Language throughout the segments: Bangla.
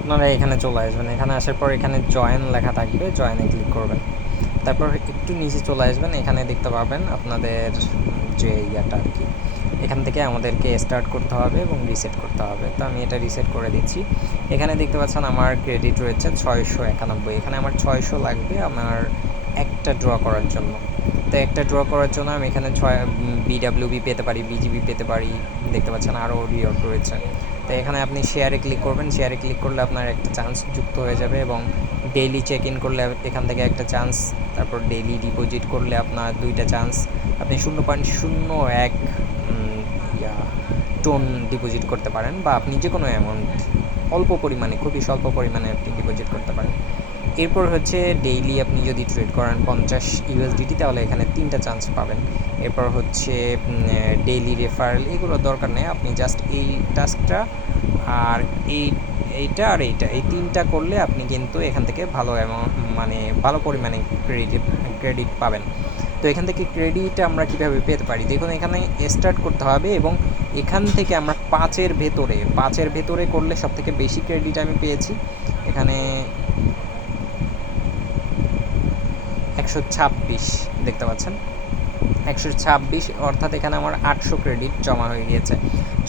আপনারা এখানে চলে আসবেন। এখানে আসার পর এখানে জয়েন লেখা থাকবে, জয়েনে ক্লিক করবেন। তারপর একটু নিচে চলে আসবেন, এখানে দেখতে পাবেন আপনাদের যে ইয়াটা আর কি, এখান থেকে আমাদেরকে স্টার্ট করতে হবে এবং রিসেট করতে হবে। তো আমি এটা রিসেট করে দিচ্ছি। এখানে দেখতে পাচ্ছেন আমার ক্রেডিট রয়েছে 691। এখানে আমার 600 লাগবে আমার একটা ড্র করার জন্য। তো একটা ড্র করার জন্য আমি এখানে BWB পেতে পারি, BGB পেতে পারি, দেখতে পাচ্ছেন আরও রিওয়ার্ড রয়েছে। তো এখানে আপনি শেয়ারে ক্লিক করবেন, শেয়ারে ক্লিক করলে আপনার একটা চান্স যুক্ত হয়ে যাবে এবং ডেইলি চেক ইন করলে এখান থেকে একটা চান্স, তারপর ডেইলি ডিপোজিট করলে আপনার 2টা চান্স, আপনি 0.01 টোন ডিপোজিট করতে পারেন, বা আপনি যে কোনো অ্যামাউন্ট অল্প পরিমাণে, খুবই স্বল্প পরিমাণে আপনি ডিপোজিট করতে পারেন। এরপর হচ্ছে ডেইলি আপনি যদি ট্রেড করেন 50 USDT, তাহলে এখানে 3টা চান্স পাবেন। এরপর হচ্ছে ডেইলি রেফারেল, এগুলো দরকার নেই, আপনি জাস্ট এই টাস্কটা আর এইটা আর এইটা, এই 3টা করলে আপনি কিন্তু এখান থেকে ভালো অ্যামাউন্ট, মানে ভালো পরিমাণে ক্রেডিট পাবেন। তো এখান থেকে ক্রেডিট আমরা কীভাবে পেতে পারি দেখুন, এখানে স্টার্ট করতে হবে এবং এখান থেকে আমরা 5-এর ভেতরে করলে সবথেকে বেশি ক্রেডিট আমি পেয়েছি। এখানে 126 দেখতে পাচ্ছেন, 126, অর্থাৎ এখানে আমার 800 ক্রেডিট জমা হয়ে গিয়েছে।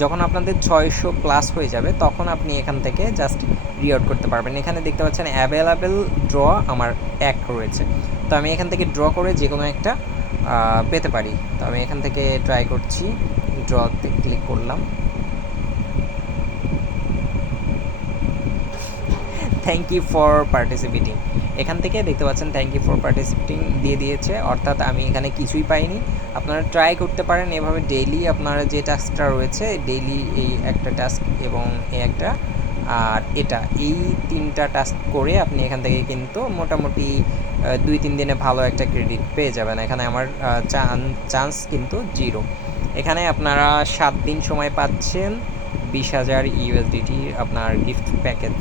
যখন আপনাদের 600 প্লাস হয়ে যাবে তখন আপনি এখান থেকে জাস্ট রিওয়ার্ড করতে পারবেন। এখানে দেখতে পাচ্ছেন অ্যাভেলেবেল ড্র আমার 1 রয়েছে। তো আমি এখান থেকে ড্র করে যে কোনো একটা পেতে পারি। তো আমি এখান থেকে ট্রাই করছি, ড্রতে ক্লিক করলাম। থ্যাংক ইউ ফর পার্টিসিপেটিং, এখান থেকে দেখতে পাচ্ছেন থ্যাংক ইউ ফর পার্টিসিপেটিং দিয়ে দিয়েছে, অর্থাৎ আমি এখানে কিছুই পাইনি। আপনারা ট্রাই করতে পারেন এভাবে ডেইলি আপনারা যে টাস্কটা রয়েছে, ডেইলি এই একটা টাস্ক এবং এই একটা আর এটা, এই 3টা টাস্ক করে আপনি এখান থেকে কিন্তু মোটামুটি 2-3 দিনে ভালো একটা ক্রেডিট পেয়ে যাবেন। এখানে আমার চান্স কিন্তু 0। এখানে আপনারা 7 দিন সময় পাচ্ছেন, 20,000 USDT আপনার গিফট প্যাকেজ।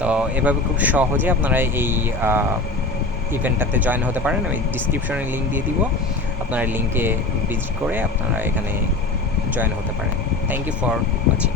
তো এভাবে খুব সহজে আপনারা এই ইভেন্টটাতে জয়েন হতে পারেন। আমি ডিসক্রিপশনে লিঙ্ক দিয়ে দিব, আপনারা লিঙ্কে ভিজিট করে আপনারা এখানে জয়েন হতে পারেন। Thank you for watching.